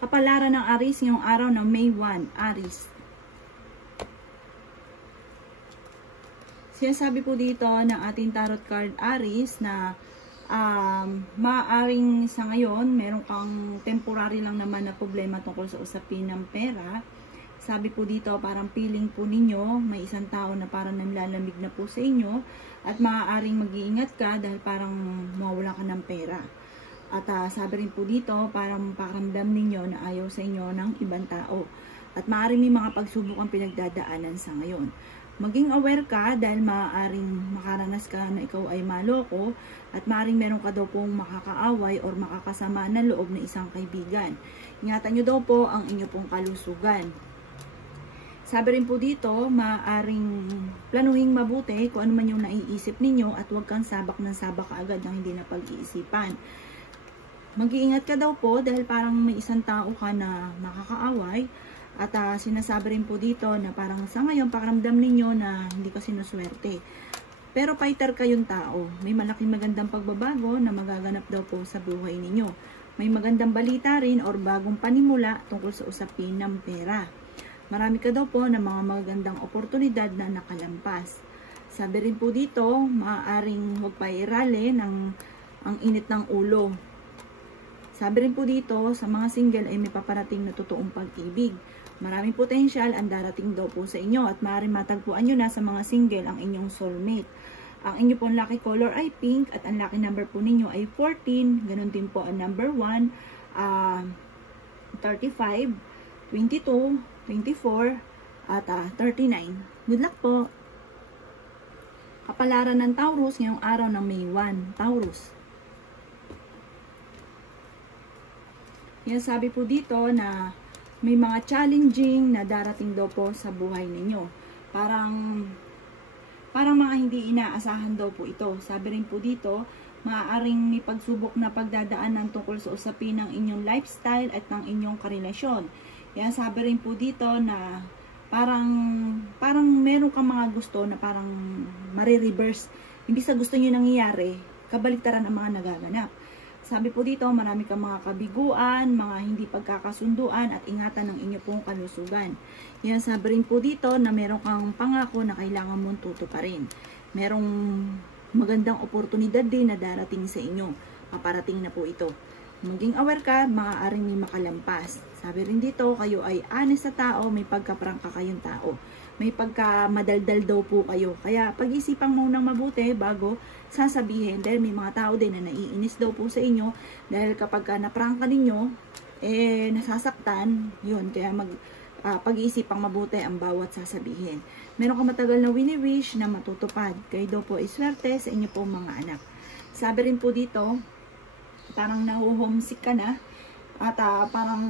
Kapalaran ng Aries ngayong araw ng May 1, Aries. Sinasabi po dito ng ating tarot card Aries na maaaring sa ngayon meron kang temporary lang naman na problema tungkol sa usapin ng pera. Sabi po dito, parang feeling po ninyo may isang tao na parang nanlalamig na po sa inyo at maaaring mag-iingat ka dahil parang mawawala ka ng pera. At sabi rin po dito, parang pakiramdam ninyo na ayaw sa inyo ng ibang tao. At maaaring may mga pagsubok ang pinagdadaanan sa ngayon. Maging aware ka dahil maaaring makaranas ka na ikaw ay maloko at maaaring meron ka daw pong makakaaway or makakasama na loob na isang kaibigan. Ingatan nyo daw po ang inyo pong kalusugan. Sabi rin po dito, maaaring planuhin mabuti kung ano man yung naiisip ninyo at huwag kang sabak ng sabak agad ng hindi na pag-iisipan. Mag-iingat ka daw po dahil parang may isang tao ka na makakaaway. At sinasabi rin po dito na parang sa ngayon pakiramdam ninyo na hindi ka sinuswerte. Pero fighter kayong tao. May malaking magandang pagbabago na magaganap daw po sa buhay ninyo. May magandang balita rin or bagong panimula tungkol sa usapin ng pera. Marami ka daw po ng mga magandang oportunidad na nakalampas. Sabi rin po dito, maaaring huwag pairali ang init ng ulo. Sabi rin po dito, sa mga single ay may paparating na totoong pag-ibig. Maraming potensyal ang darating daw po sa inyo at maaaring matagpuan nyo na sa mga single ang inyong soulmate. Ang inyo pong lucky color ay pink at ang lucky number po ninyo ay 14. Ganun din po ang number 1, 35, 22, 24, at 39. Good luck po! Kapalaran ng Taurus ngayong araw ng May 1, Taurus. Yan, sabi po dito na may mga challenging na darating daw po sa buhay ninyo. Parang mga hindi inaasahan daw po ito. Sabi rin po dito, maaaring may pagsubok na pagdadaanan tungkol sa usapin ng inyong lifestyle at ng inyong karelasyon. Yan, sabi rin po dito na parang meron kang mga gusto na parang marireverse. Hindi sa gusto nyo nangyayari, kabaliktaran ang mga nagaganap. Sabi po dito, marami kang mga kabiguan, mga hindi pagkakasunduan at ingatan ng inyo pong kalusugan. Yan, sabi rin po dito na meron kang pangako na kailangan mong tutuparin. Merong magandang oportunidad din na darating sa inyo. Paparating na po ito. Maging aware ka, maaaring may makalampas. Sabi rin dito, kayo ay honest sa tao, may pagkaprangka kayong tao. May pagkamadaldal daw po kayo. Kaya pag-isipang munang mabuti bago sasabihin. Dahil may mga tao din na naiinis daw po sa inyo. Dahil kapag naprangka ninyo, nasasaktan. Yun, kaya pag-iisipang mabuti ang bawat sasabihin. Meron ka matagal na wini-wish na matutupad. Kayo daw po ay swerte sa inyo po mga anak. Sabi rin po dito, parang naho-homesick ka na. At parang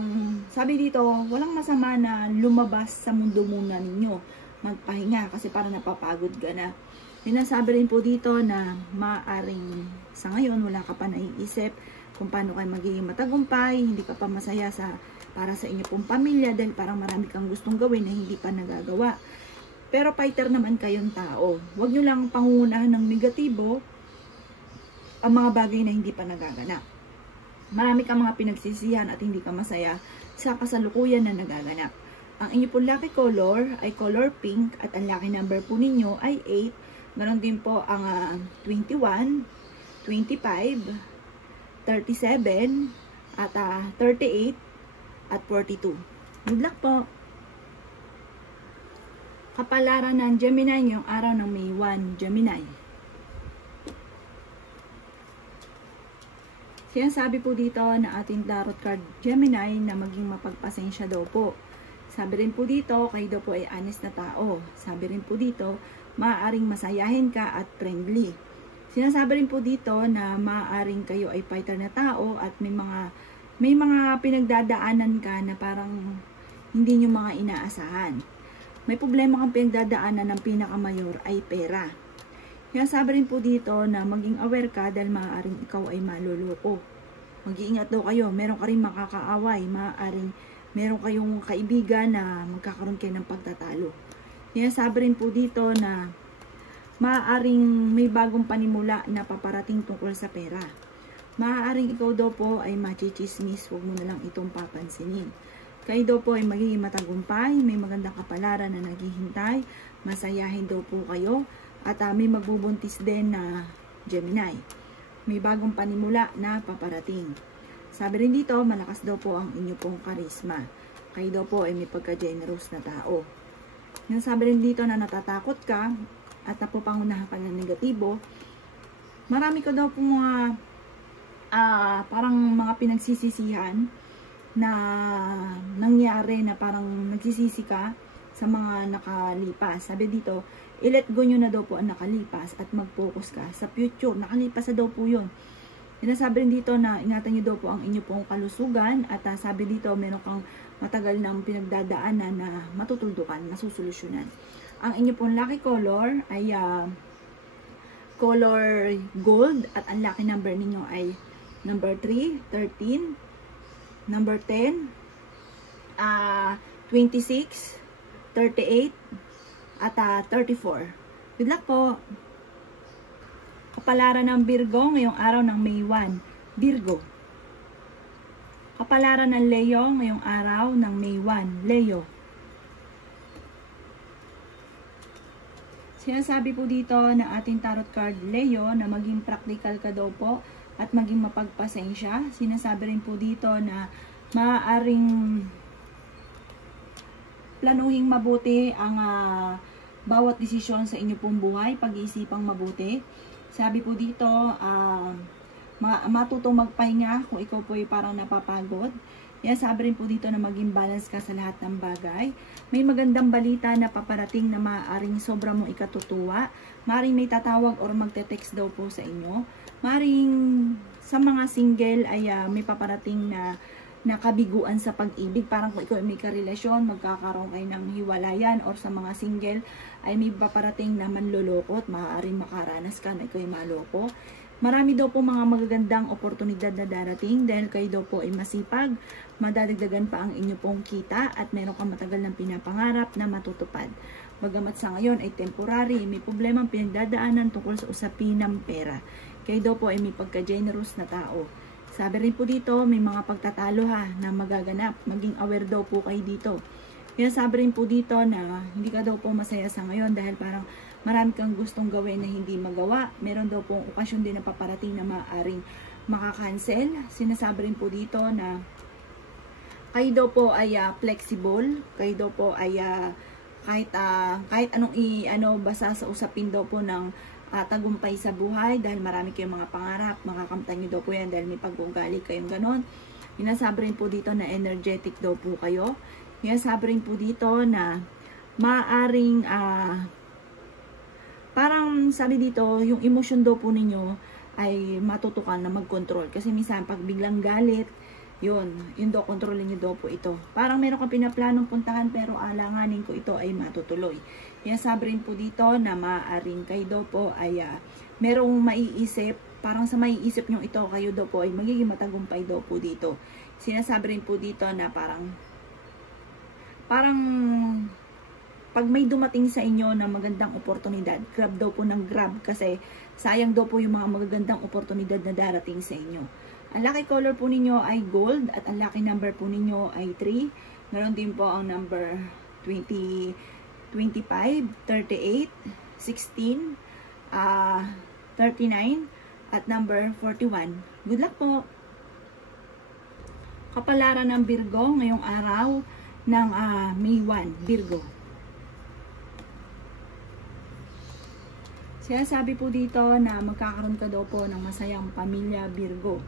sabi dito, walang masama na lumabas sa mundo muna ninyo. Magpahinga kasi parang napapagod ka na. Sinasabi rin po dito na maaaring sa ngayon wala ka pa naiisip kung paano kayo magiging matagumpay, hindi ka pa masaya para sa inyo pong pamilya dahil parang marami kang gustong gawin na hindi pa nagagawa. Pero fighter naman kayong tao. Huwag nyo lang pangungunahan ng negatibo ang mga bagay na hindi pa nagaganap. Marami kang mga pinagsisihan at hindi ka masaya sa kasalukuyan na nagaganap. Ang inyo pong lucky color ay color pink at ang lucky number po ninyo ay 8. Ganon din po ang 21, 25, 37, at 38, at 42. Good luck po! Kapalaran ng Gemini ngayong araw ng May 1, Gemini. Sinasabi po dito na ating tarot card Gemini na maging mapagpasensya daw po. Sabi rin po dito, kayo daw po ay honest na tao. Sabi rin po dito, maaaring masayahin ka at friendly. Sinasabi rin po dito na maaaring kayo ay fighter na tao at may mga pinagdadaanan ka na parang hindi nyo mga inaasahan. May problema kang pinagdadaanan ng pinakamayor ay pera. Sinasabi rin po dito na maging aware ka dahil maaaring ikaw ay maluloko. Mag-iingat daw kayo, meron ka rin makakaaway, maaaring meron kayong kaibigan na magkakaroon kayo ng pagtatalo. Sinasabi rin po dito na maaaring may bagong panimula na paparating tungkol sa pera. Maaaring ikaw daw po ay machichismis, huwag mo na lang itong papansinin. Kayo daw po ay magiging matagumpay, may magandang kapalaran na naghihintay, masayahin daw po kayo, at may magbubuntis din na Gemini. May bagong panimula na paparating. Sabi rin dito, malakas daw po ang inyo pong karisma. Kayo daw po ay may pagka-generous na tao. Yung sabi rin dito na natatakot ka at napupangunahan ka ng negatibo, marami ka daw po mga parang mga pinagsisisihan na nangyari na parang nagsisisi ka sa mga nakalipas. Sabi dito, i-let go nyo na daw po ang nakalipas at mag-focus ka sa future. Nakalipas na daw po yun. Sinasabi rin dito na ingatan nyo daw po ang inyo pong kalusugan at sabi dito meron kang matagal ng pinagdadaanan na matutuldukan, masusolusyonan. Ang inyo pong lucky color ay color gold at ang lucky number ninyo ay number 3, 13, number 10, 26, 38, at 34. Good luck po! Kapalaran ng Virgo ngayong araw ng May 1, Virgo. Kapalaran ng Leo ngayong araw ng May 1, Leo. Sinasabi po dito na ating tarot card Leo na maging practical ka daw po at maging mapagpasensya. Sinasabi rin po dito na maaaring planuhing mabuti ang bawat desisyon sa inyo pong buhay, pag-iisipang mabuti. Sabi po dito, matutong magpahinga kung ikaw po ay parang napapagod. Yan, sabi rin po dito na maging balance ka sa lahat ng bagay. May magandang balita na paparating na maaaring sobra mong ikatutuwa. Maaaring may tatawag or magte-text daw po sa inyo. Maaaring sa mga single ay may paparating na kabiguan sa pag-ibig. Parang kung ikaw ay may karelasyon, magkakaroon kayo ng hiwalayan, or sa mga single ay may paparating na manlolokot, maaaring makaranas ka na ikaw ay maloko. Marami daw po mga magagandang oportunidad na darating dahil kayo daw po ay masipag, madadagdagan pa ang inyo pong kita at meron kang matagal ng pinapangarap na matutupad. Bagamat sa ngayon ay temporary, may problemang pinagdadaanan tungkol sa usapin ng pera. Kayo daw po ay may pagka-generous na tao. Sabi rin po dito, may mga pagtatalo na magaganap. Maging aware daw po kayo dito. Kaya sabi rin po dito na hindi ka daw po masaya sa ngayon dahil parang marami kang gustong gawin na hindi magawa. Meron daw po okasyon din na paparating na maaaring makakancel. Sinasabi rin po dito na kayo daw po ay flexible. Kayo daw po ay kahit anong basa sa usapin daw po ng tagumpay sa buhay dahil marami kayong mga pangarap, makakamtan nyo daw po yan dahil may pag-ugali kayong ganon. Sinasabi rin po dito na energetic daw po kayo. Sinasabi rin po dito na maaaring parang sabi dito, yung emosyon daw po ninyo ay matutukan na mag-control. Kasi minsan pag biglang galit, yun daw, kontrolin nyo daw po ito. Parang meron kang pinaplanong puntahan pero alanganin ko ito ay matutuloy. Sabi rin po dito na maaaring kayo daw po ay merong maiisip, parang sa maiisip nyo ito, kayo daw po ay magiging matagumpay daw po dito. Sinasabi rin po dito na parang pag may dumating sa inyo na magandang oportunidad, grab daw po ng grab kasi sayang daw po yung mga magagandang oportunidad na darating sa inyo. Ang lucky color po ninyo ay gold at ang lucky number po ninyo ay 3. Meron din po ang number 20, 25, 38, 16, 39, at number 41. Good luck po! Kapalaran ng Virgo ngayong araw ng May 1, Virgo. Sabi po dito na magkakaroon ka daw po ng masayang pamilya, Virgo.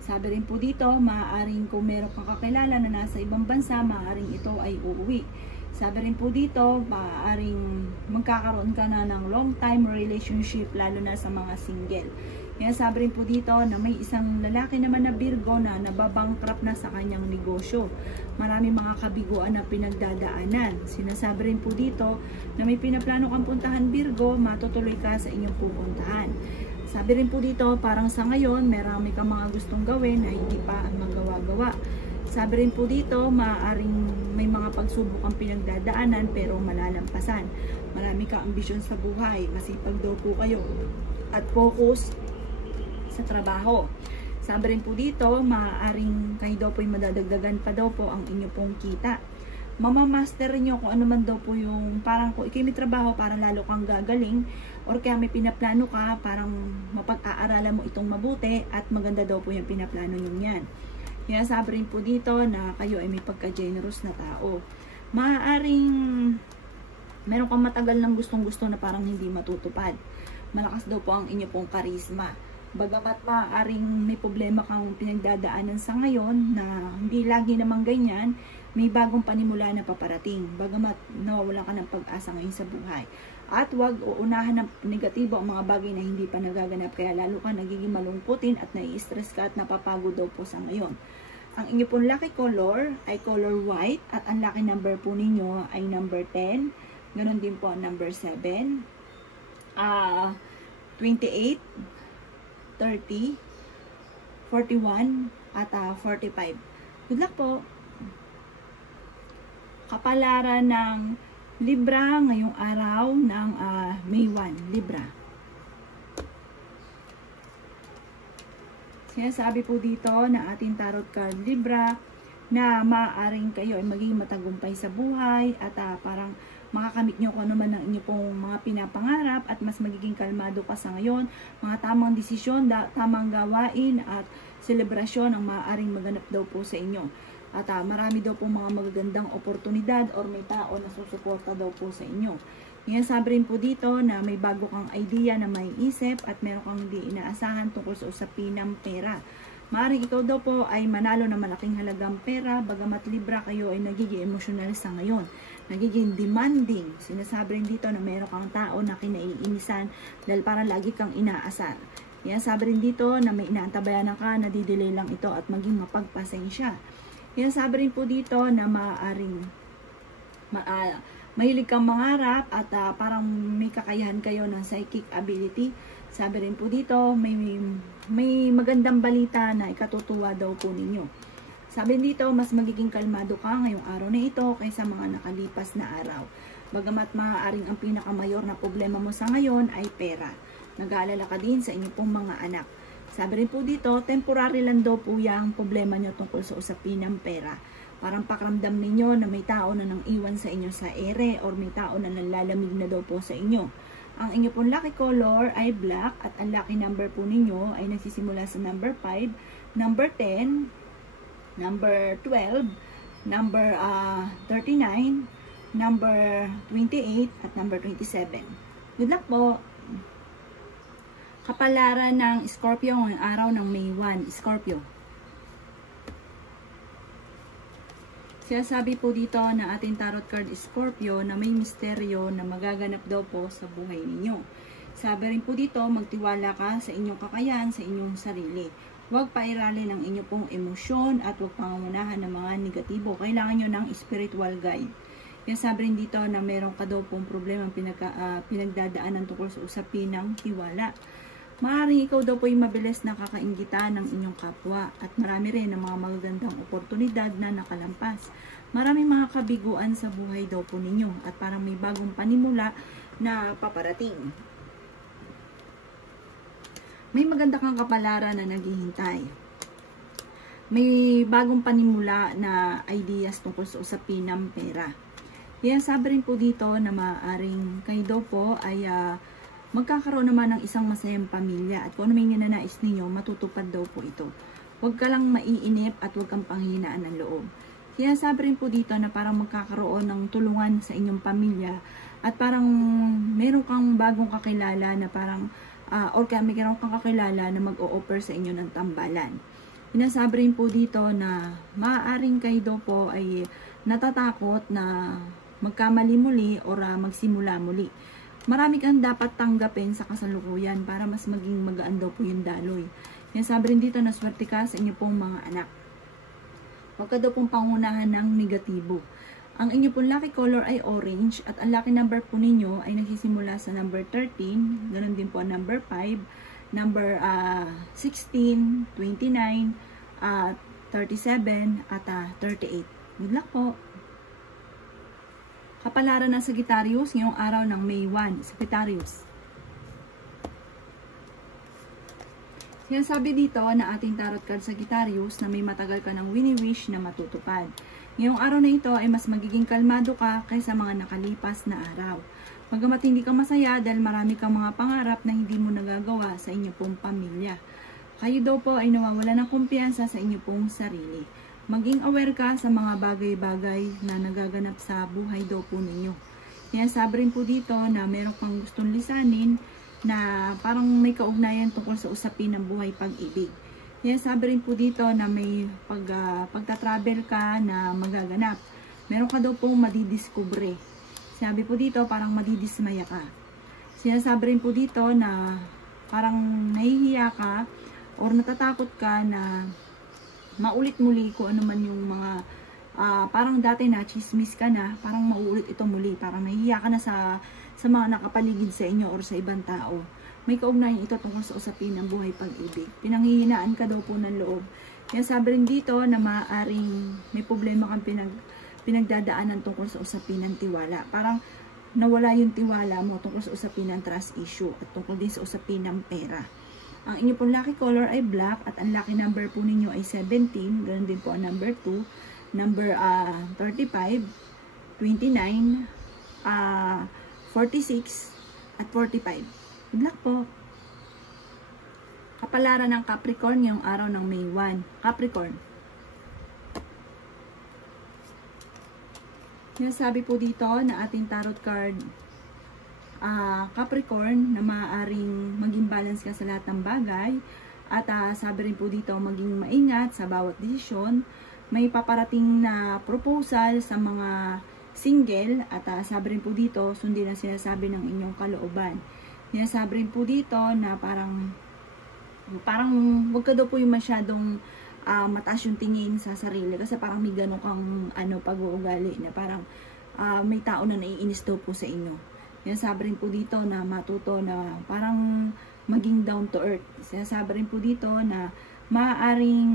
Sabi rin po dito, maaaring kung meron kang kakilala na nasa ibang bansa, maaaring ito ay uuwi. Sabi rin po dito, maaaring magkakaroon ka na ng long time relationship, lalo na sa mga single. Sabi rin po dito na may isang lalaki naman na Virgo na nababankrupt na sa kanyang negosyo. Marami mga kabiguan na pinagdadaanan. Sinasabi rin po dito na may pinaplano kang puntahan, Virgo, matutuloy ka sa inyong pupuntahan. Sabi rin po dito, parang sa ngayon, marami kang mga gustong gawin na hindi pa ang magawa-gawa. Sabi rin po dito, maaaring may mga pagsubok ang pinagdadaanan pero malalampasan. Marami kang ambisyon sa buhay, masipag daw po kayo at focus sa trabaho. Sabi rin po dito, maaaring kayo daw po yung madadagdagan pa daw po ang inyo pong kita. Mamamaster rin nyo kung ano man daw po yung parang kung ikaw may trabaho parang lalo kang gagaling or kaya may pinaplano ka parang mapag-aaralan mo itong mabuti at maganda daw po yung pinaplano nyo yan. Kaya sabi rin po dito na kayo ay may pagka-generous na tao. Maaaring meron kang matagal ng gustong-gusto na parang hindi matutupad. Malakas daw po ang inyo pong karisma. Bagamat maaaring may problema kang pinagdadaanan sa ngayon na hindi lagi namang ganyan, may bagong panimula na paparating. Bagamat nawawala ka ng pag-asa ngayon sa buhay. At huwag uunahan ng negatibo ang mga bagay na hindi pa nagaganap. Kaya lalo ka nagiging malungkutin at nai-stress ka at napapagod daw po sa ngayon. Ang inyo pong lucky color ay color white at ang lucky number po ninyo ay number 10. Ganon din po ang number 7. 28, 30, 41, at 45. Good luck po! Kapalaran ng Libra ngayong araw ng May 1, Libra. Sinasabi po dito na ating tarot card Libra na maaaring kayo ay maging matagumpay sa buhay at parang makakamit nyo kung ano man ang inyo pong mga pinapangarap at mas magiging kalmado ka sa ngayon. Mga tamang desisyon, tamang gawain at selebrasyon ang maaaring maganap daw po sa inyo. At marami daw po mga magagandang oportunidad or may tao na susuporta daw po sa inyo. Ngayon sabi rin po dito na may bago kang idea na may isip at meron kang hindi inaasahan tungkol sa usapin ng pera. Maaaring ikaw daw po ay manalo ng malaking halagang pera, bagamat Libra kayo ay nagiging emosyonal sa ngayon. Nagiging demanding. Sinasabi rin dito na meron kang tao na kinaiinisan dahil parang lagi kang inaasar. Kaya sabi rin dito na may inaantabayan ka na didelay lang ito at maging mapagpasensya. Kaya sabi rin po dito na maaaring mahilig kang mangarap at parang may kakayahan kayo ng psychic ability. Sabi rin po dito, may magandang balita na ikatutuwa daw po ninyo. Sabi dito, mas magiging kalmado ka ngayong araw na ito kaysa mga nakalipas na araw. Bagamat maaaring ang pinakamayor na problema mo sa ngayon ay pera. Nag-aalala ka din sa inyong pong mga anak. Sabi rin po dito, temporary lang daw po yung problema nyo tungkol sa usapin ng pera. Parang pakiramdam ninyo na may tao na nang iwan sa inyo sa ere or may tao na nalalamig na daw po sa inyo. Ang inyo pong lucky color ay black at ang lucky number po ninyo ay nagsisimula sa number 5, number 10, number 12, number 39, number 28, at number 27. Good luck po! Kapalaran ng Scorpio ngayong araw ng May 1, Scorpio. Sinasabi po dito na ating tarot card Scorpio na may misteryo na magaganap daw po sa buhay ninyo. Sabi rin po dito, magtiwala ka sa inyong kakayahan, sa inyong sarili. Huwag pairalin ang inyong pong emosyon at huwag pangungunahan ng mga negatibo. Kailangan nyo ng spiritual guide. Kaya sabi rin dito na meron ka daw pong problema pinagdadaanan tungkol sa usapin ng tiwala. Maaaring ikaw daw po yung mabilis na kakainggitan ng inyong kapwa at marami rin ng mga magagandang oportunidad na nakalampas. Maraming mga kabiguan sa buhay daw po ninyo at parang may bagong panimula na paparating. May maganda kang kapalaran na naghihintay. May bagong panimula na ideas tungkol sa usapin ng pera. Kaya sabi rin po dito na maaaring kayo daw po ay magkakaroon naman ng isang masayang pamilya at kung ano may ninanais ninyo, matutupad daw po ito. Huwag ka lang maiinip at huwag kang panghinaan ng loob. Kaya sabi rin po dito na parang magkakaroon ng tulungan sa inyong pamilya at parang meron kang bagong kakilala na parang or kaya meron kang kakilala na mag-o-offer sa inyo ng tambalan. Sinasabi rin po dito na maaaring kayo daw po ay natatakot na magkamali muli or magsimula muli. Marami kang dapat tanggapin sa kasalukuyan para mas maging magaan daw po yung daloy. Kaya sabi rin dito na swerte ka sa inyo pong mga anak. Huwag ka daw pong pangunahan ng negatibo. Ang inyo pong lucky color ay orange at ang lucky number po ninyo ay nagsisimula sa number 13, ganoon din po ang number 5, number 16, 29, 37, at 38. Good luck po! Kapalaran ng Sagittarius ngayong araw ng May 1, Sagittarius. Sinasabi dito na ating tarot card Sagittarius na may matagal ka ng wini-wish na matutupad. Ngayong araw na ito ay mas magiging kalmado ka kaysa mga nakalipas na araw. Bagamat hindi ka masaya dahil marami kang mga pangarap na hindi mo nagagawa sa inyo pong pamilya. Kayo daw po ay nawawala ng kumpiyansa sa inyo pong sarili. Maging aware ka sa mga bagay-bagay na nagaganap sa buhay daw po ninyo. Sinasabi rin po dito na meron kang gustong lisanin na parang may kaugnayan tungkol sa usapin ng buhay pag-ibig. Sinasabi rin po dito na may pagta-travel ka na magaganap. Meron ka daw pong madidiskubre. Sinabi po dito parang madidismaya ka. Sinasabi rin po dito na parang nahihiya ka or natatakot ka na maulit muli kung ano man yung mga parang dati na chismis ka na, parang mauulit ito muli. Parang nahihiya ka na sa mga nakapaligid sa inyo or sa ibang tao. May kaugnayan ito tungkol sa usapin ng buhay pag-ibig. Pinanghihinaan ka daw po ng loob. Kaya sabi rin dito na maaaring may problema kang pinagdadaanan tungkol sa usapin ng tiwala. Parang nawala yung tiwala mo tungkol sa usapin ng trust issue at tungkol din sa usapin ng pera. Ang inyo pong lucky color ay black at ang lucky number po ninyo ay 17. Ganun din po ang number 2, number 35, 29, 46, at 45. Good luck po. Kapalaran ng Capricorn ngayong araw ng May 1. Capricorn. Sinasabi po dito na ating tarot card Capricorn na maaaring maging balance ka sa lahat ng bagay at sabi rin po dito maging maingat sa bawat desisyon. May paparating na proposal sa mga single at sabi rin po dito sundin ang sinasabi ng inyong kalooban. Sinasabi rin po dito na parang wag ka daw po yung masyadong mataas yung tingin sa sarili kasi parang may gano'n kang pag-uugali na parang may tao na naiinis daw po sa inyo. Sinasabi rin po dito na matuto na parang maging down to earth. Sinasabi rin po dito na maaaring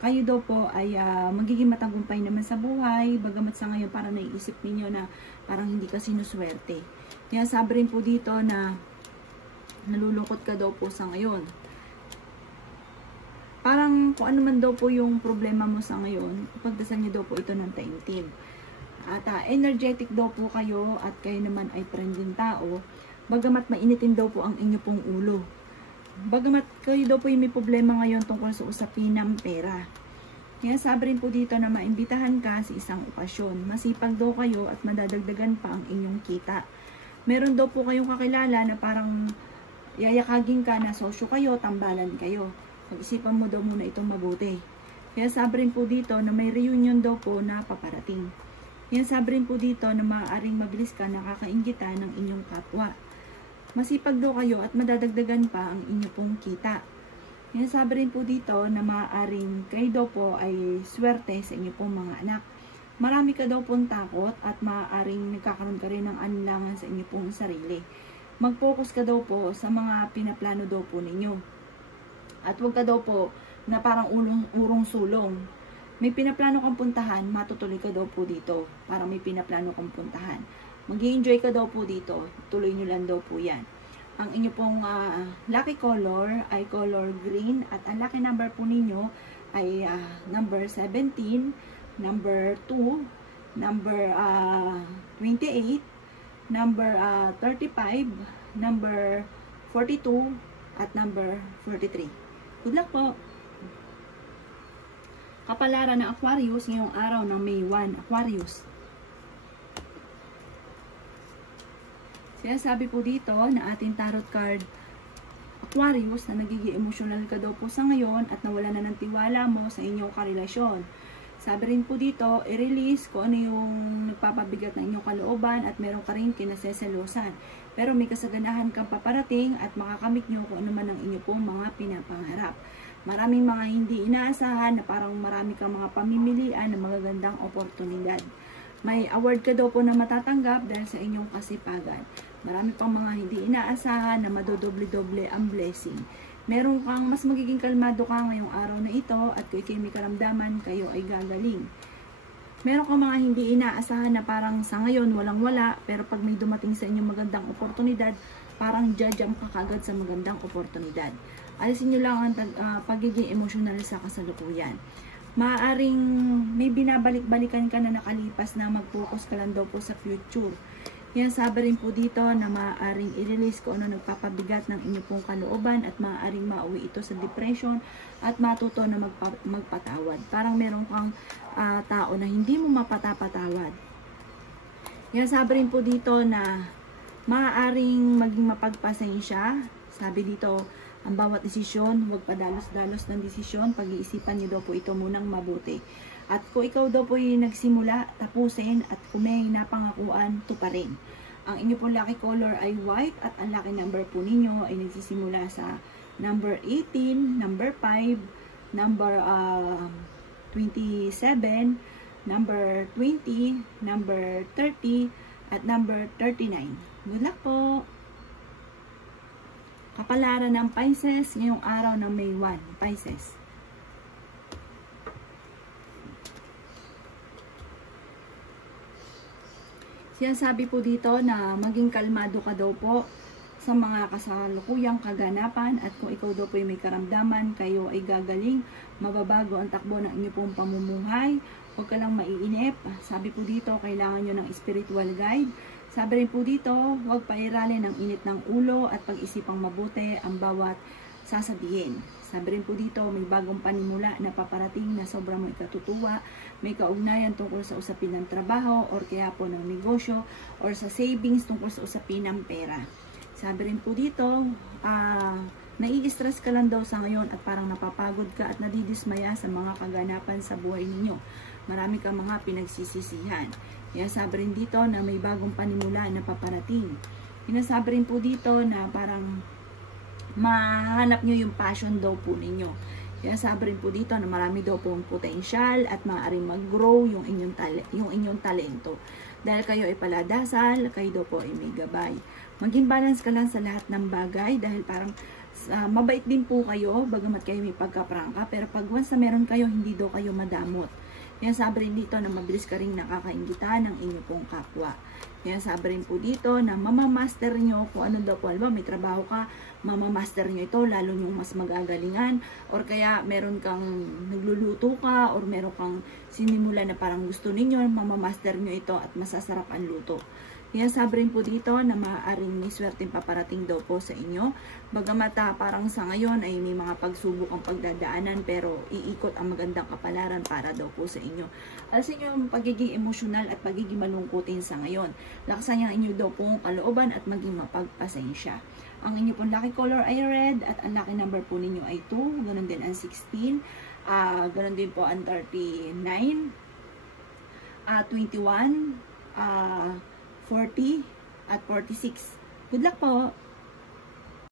kayo daw po ay magiging matagumpay naman sa buhay bagamat sa ngayon parang naiisip niyo na parang hindi ka sinuswerte. Sinasabi rin po dito na nalulungkot ka daw po sa ngayon. Parang kung ano man daw po yung problema mo sa ngayon, pagdasal niyo daw po ito ng taimtim. At energetic daw po kayo at kayo naman ay trending tao, bagamat mainitin daw po ang inyo pong ulo. Bagamat kayo daw po yung may problema ngayon tungkol sa usapin ng pera. Kaya sabi rin po dito na maimbitahan ka sa isang okasyon. Masipag daw kayo at madadagdagan pa ang inyong kita. Meron daw po kayong kakilala na parang yayakagin ka na sosyo kayo, tambalan kayo. Pag-isipan mo daw muna itong mabuti. Kaya sabi rin po dito na may reunion daw po na paparating. Kaya sabi rin po dito na maaaring mabilis ka nakakainggitan ng inyong kapwa. Masipag daw kayo at madadagdagan pa ang inyo pong kita. Kaya sabi rin po dito na maaaring kayo daw po ay swerte sa inyo pong mga anak. Marami ka daw pong takot at maaaring nagkakaroon ka rin ng alinlangan sa inyo pong sarili. Mag-focus ka daw po sa mga pinaplano daw po ninyo. At huwag ka daw po na parang urong-sulong. May pinaplano kang puntahan, matutuloy ka daw po dito. Parang may pinaplano kang puntahan. Mag-i-enjoy ka daw po dito. Tuloy nyo lang daw po yan. Ang inyo pong lucky color ay color green. At ang lucky number po ninyo ay number 17, number 2, number 28, number 35, number 42, at number 43. Good luck po! Kapalaran ng Aquarius ngayong araw ng May 1. Aquarius. Sinasabi po dito na ating tarot card Aquarius na nagiging emotional ka daw po sa ngayon at nawala na ng tiwala mo sa inyong karelasyon. Sabi rin po dito, i-release kung ano yung nagpapabigat ng inyong kalooban at meron ka rin kinaseselosan. Pero may kasaganahan kang paparating at makakamit nyo kung ano man ang inyo pong mga pinapangarap. Maraming mga hindi inaasahan na parang marami kang mga pamimilian na magagandang oportunidad. May award ka daw po na matatanggap dahil sa inyong kasipagan. Marami pang mga hindi inaasahan na madodoble-doble ang blessing. Meron kang mas magiging kalmado ka ngayong araw na ito at kung ikay may karamdaman, kayo ay gagaling. Meron kang mga hindi inaasahan na parang sa ngayon walang-wala, pero pag may dumating sa inyong magandang oportunidad, parang jajam ka kagad sa magandang oportunidad. Alisin nyo lang ang pagiging emosyonal sa kasalukuyan. Maaaring may binabalik-balikan ka na nakalipas na mag-focus ka lang daw po sa future. Yan, sabi rin po dito na maaaring i-release kung ano nagpapabigat ng inyo pong kalooban at maaaring mauwi ito sa depression at matuto na magpatawad. Parang meron kang tao na hindi mo mapatapatawad. Yan, sabi rin po dito na maaaring maging mapagpasensya. Sabi dito, ang bawat desisyon, huwag padalos-dalos ng desisyon, pag-iisipan niyo daw po ito munang mabuti. At kung ikaw daw po yung nagsimula, tapusin, at kung may napangakuan, tuparin. Ang inyo po lucky color ay white, at ang lucky number po ninyo ay nagsisimula sa number 18, number 5, number 27, number 20, number 30, at number 39. Good luck po! Kapalaran ng Pisces ngayong araw ng May 1, Pisces. Sinasabi po dito na maging kalmado ka daw po sa mga kasalukuyang kaganapan at kung ikaw daw po ay may karamdaman, kayo ay gagaling, mababago ang takbo ng inyo pong pamumuhay, huwag ka lang maiinip. Sabi po dito, kailangan nyo ng spiritual guide. Sabi rin po dito, huwag pairalin ng init ng ulo at pag-isipang mabuti ang bawat sasabihin. Sabi rin po dito, may bagong panimula na paparating na sobrang may katutuwa, may kaugnayan tungkol sa usapin ng trabaho or kaya po ng negosyo or sa savings tungkol sa usapin ng pera. Sabi rin po dito, nai-stress ka lang daw sa ngayon at parang napapagod ka at nadidismaya sa mga kaganapan sa buhay ninyo. Marami kang mga pinagsisisihan. Kaya sabi rin dito na may bagong panimula na paparating. Pinasabi rin po dito na parang mahanap nyo yung passion daw po ninyo. Kaya sabi rin po dito na marami daw pong potensyal at maaaring mag-grow yung inyong talento. Dahil kayo ay paladasal, kayo daw po ay may gabay. Maging balance ka lang sa lahat ng bagay dahil parang mabait din po kayo, bagamat kayo may pagkaprangka, pero pag once na meron kayo, hindi daw kayo madamot. Kaya sabi rin dito na mabilis ka rin nakakainggitan ng inyo pong kapwa. Kaya sabi rin po dito na mamamaster nyo kung ano daw po, may trabaho ka, mamamaster nyo ito, lalo nyo mas magagalingan, or kaya meron kang nagluluto ka, or meron kang sinimula na parang gusto ninyo, mamamaster nyo ito at masasarap ang luto. Kaya sabi rin po dito na maaaring may swerteng paparating daw po sa inyo. Bagamat parang sa ngayon ay may mga pagsubok ang pagdadaanan, pero iikot ang magandang kapalaran para daw po sa inyo. Alisin nyo yung pagiging emosyonal at pagiging malungkutin sa ngayon. Lakasan nyo inyo daw pong kalooban at maging mapagpasensya. Ang inyo pong lucky color ay red at ang lucky number po ninyo ay 2. Ganon din ang 16. Ganon din po ang 39. 21. 40 at 46. Good luck po!